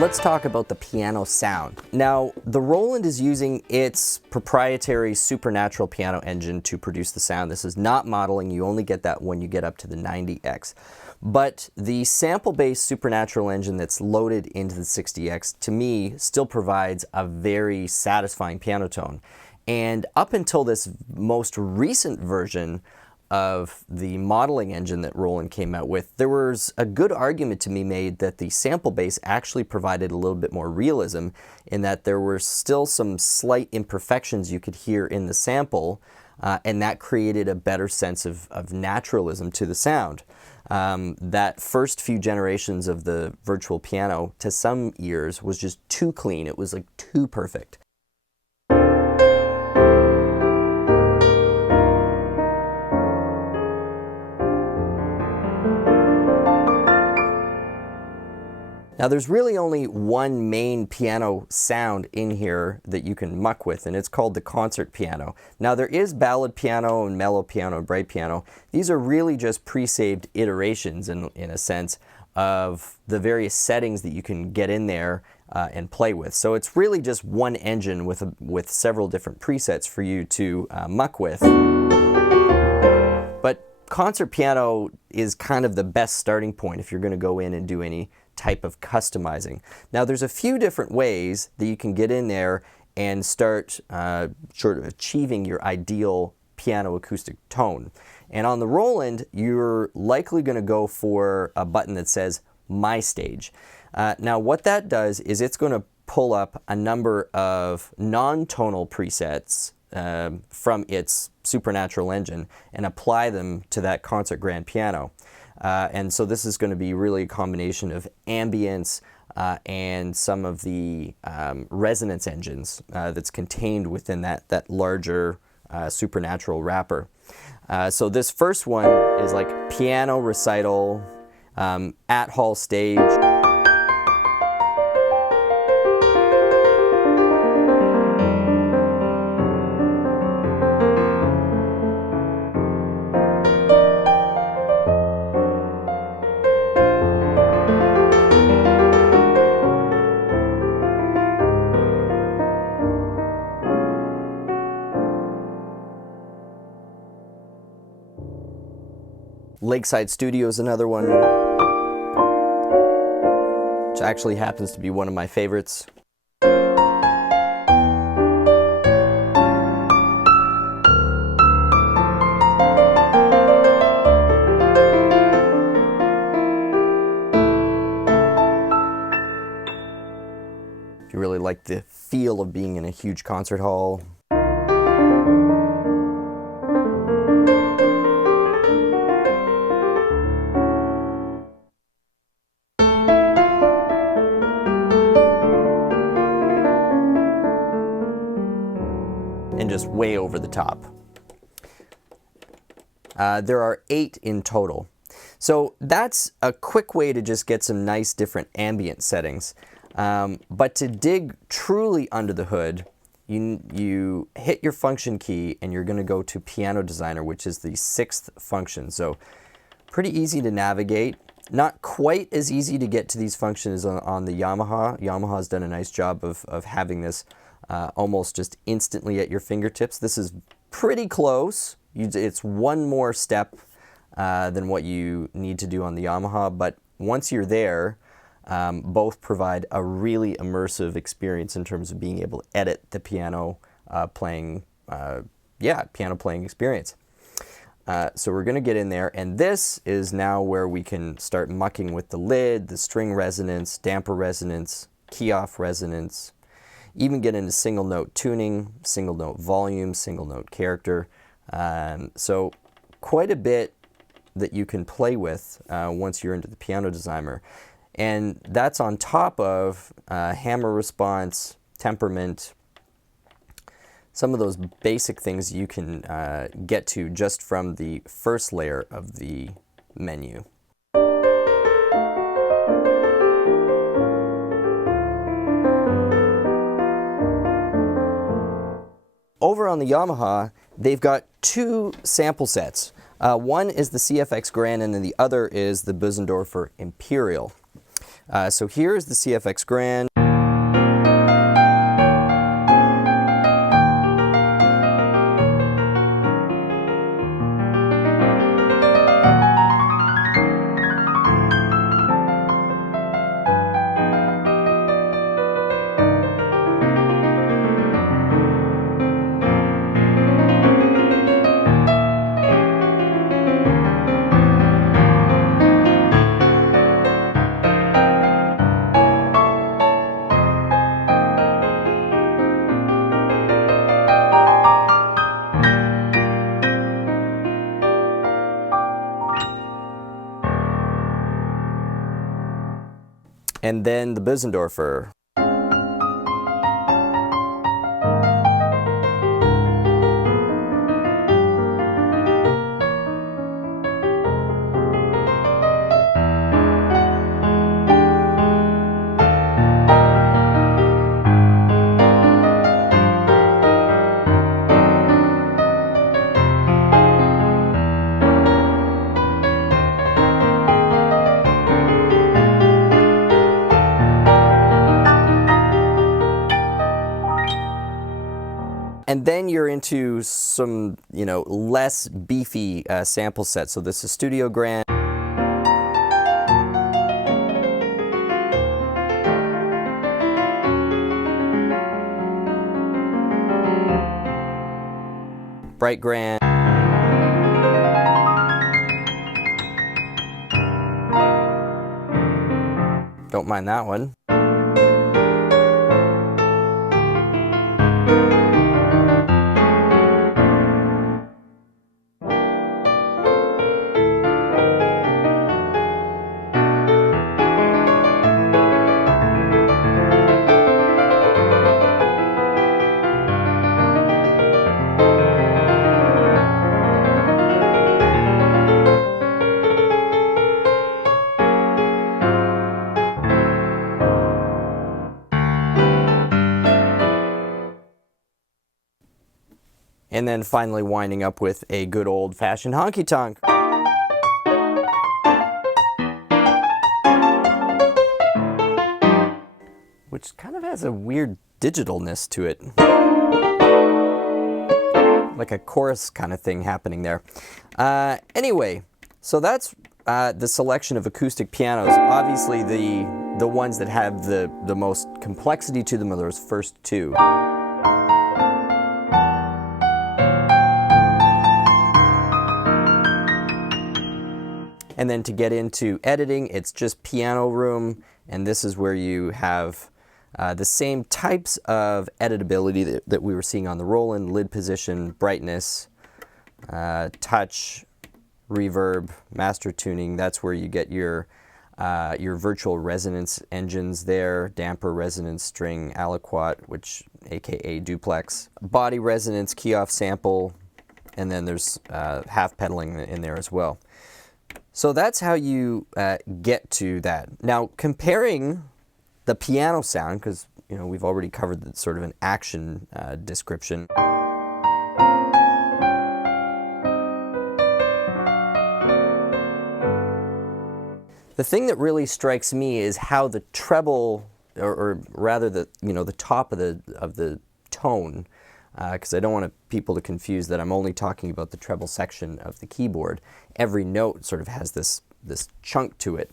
Let's talk about the piano sound. Now, the Roland is using its proprietary SuperNATURAL piano engine to produce the sound. This is not modeling. You only get that when you get up to the 90X. But the sample-based SuperNATURAL engine that's loaded into the 60X, to me, still provides a very satisfying piano tone. And up until this most recent version of the modeling engine that Roland came out with, there was a good argument to be made that the sample base actually provided a little bit more realism, in that there were still some slight imperfections you could hear in the sample, and that created a better sense of naturalism to the sound. That first few generations of the virtual piano, to some ears, was just too clean. It was like too perfect. Now, there's really only one main piano sound in here that you can muck with, and it's called the concert piano. Now, there is ballad piano and mellow piano and bright piano. These are really just pre-saved iterations, in a sense, of the various settings that you can get in there and play with. So it's really just one engine with several different presets for you to muck with. But concert piano is kind of the best starting point if you're going to go in and do any type of customizing. Now, there's a few different ways that you can get in there and start sort of achieving your ideal piano acoustic tone. And on the Roland, you're likely going to go for a button that says My Stage. Now, what that does is it's going to pull up a number of non-tonal presets from its SuperNATURAL engine and apply them to that concert grand piano. And so this is going to be really a combination of ambience and some of the resonance engines that's contained within that larger SuperNATURAL wrapper. So this first one is like piano recital, at hall stage. Lakeside Studio is another one, which actually happens to be one of my favorites. If you really like the feel of being in a huge concert hall. And just way over the top. There are 8 in total. So that's a quick way to just get some nice different ambient settings. But to dig truly under the hood, you hit your function key and you're going to go to Piano Designer, which is the 6th function. So pretty easy to navigate. Not quite as easy to get to these functions on the Yamaha. Yamaha's done a nice job of having this almost just instantly at your fingertips. This is pretty close. It's one more step than what you need to do on the Yamaha, but once you're there, both provide a really immersive experience in terms of being able to edit the piano playing experience. So we're going to get in there, and this is now where we can start mucking with the lid, the string resonance, damper resonance, key off resonance, even get into single note tuning, single note volume, single note character. So quite a bit that you can play with once you're into the Piano Designer. And that's on top of hammer response, temperament, some of those basic things you can get to just from the first layer of the menu. Over on the Yamaha, they've got 2 sample sets. One is the CFX Grand, and then the other is the Bosendorfer Imperial. So here's the CFX Grand. And then the Bosendorfer. And then you're into some, less beefy sample sets. So this is Studio Grand. Bright Grand. Don't mind that one. And then finally winding up with a good old-fashioned honky-tonk. Which kind of has a weird digitalness to it. Like a chorus kind of thing happening there. Anyway, so that's the selection of acoustic pianos. Obviously the ones that have the most complexity to them are those first two. And then to get into editing, it's just piano room, and this is where you have the same types of editability that we were seeing on the Roland: lid position, brightness, touch, reverb, master tuning. That's where you get your virtual resonance engines there, damper, resonance, string, aliquot, which aka duplex, body resonance, key off sample, and then there's half pedaling in there as well. So that's how you get to that. Now, comparing the piano sound, because we've already covered the, sort of an action description. The thing that really strikes me is how the treble, or rather the the top of the tone, because I don't want people to confuse that I'm only talking about the treble section of the keyboard. Every note sort of has this chunk to it,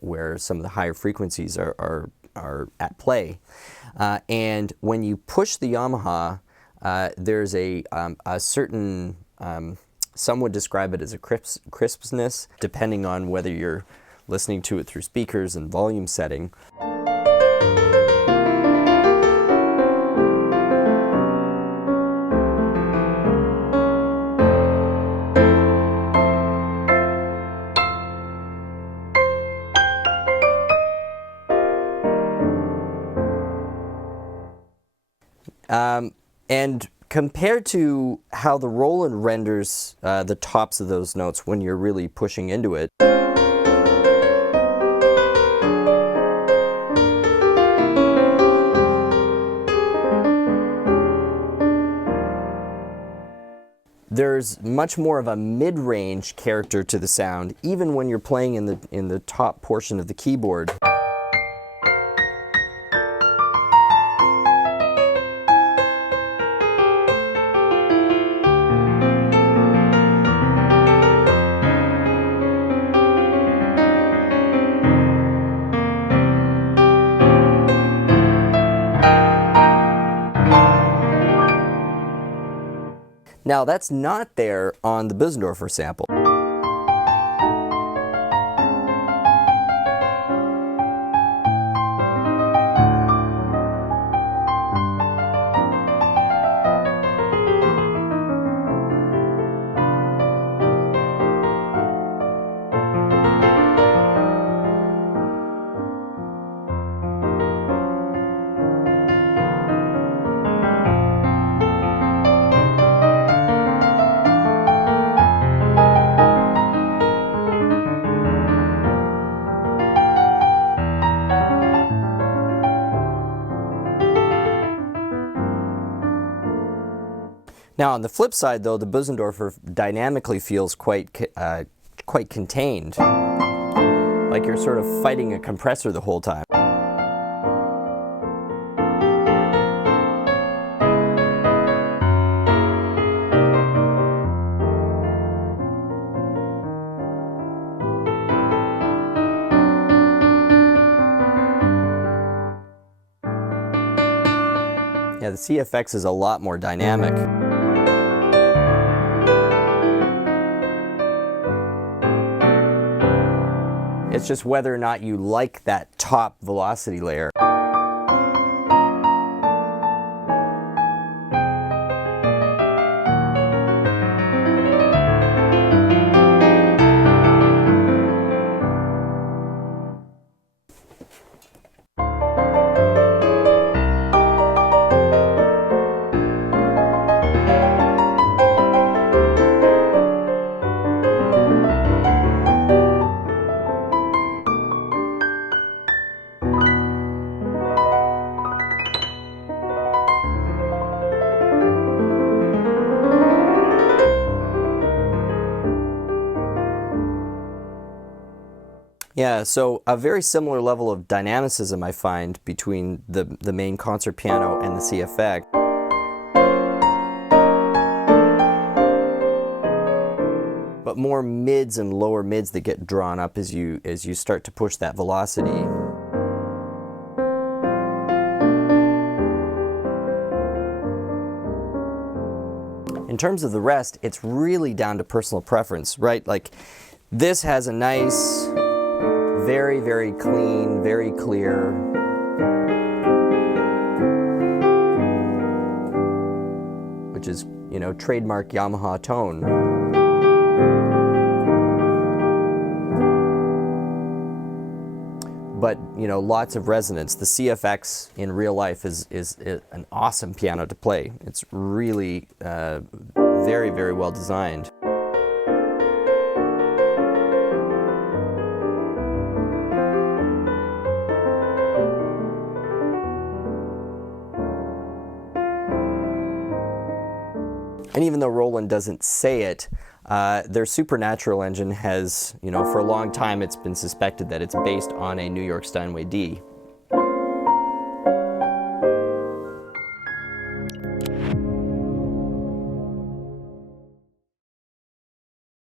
where some of the higher frequencies are at play. And when you push the Yamaha, there's a certain, some would describe it as a crispness, depending on whether you're listening to it through speakers and volume setting. And compared to how the Roland renders the tops of those notes when you're really pushing into it, there's much more of a mid-range character to the sound, even when you're playing in the top portion of the keyboard. Now that's not there on the Bosendorfer sample. Now on the flip side though, the Bosendorfer dynamically feels quite contained, like you're sort of fighting a compressor the whole time. Yeah, the CFX is a lot more dynamic. It's just whether or not you like that top velocity layer. Yeah, so a very similar level of dynamicism I find between the main concert piano and the CFX. But more mids and lower mids that get drawn up as you start to push that velocity. In terms of the rest, it's really down to personal preference, right? Like this has a nice, very, very clean, very clear, which is, you know, trademark Yamaha tone. But, you know, lots of resonance. The CFX in real life is an awesome piano to play. It's really very, very well designed. And even though Roland doesn't say it, their SuperNATURAL engine has, you know, for a long time it's been suspected that it's based on a New York Steinway D.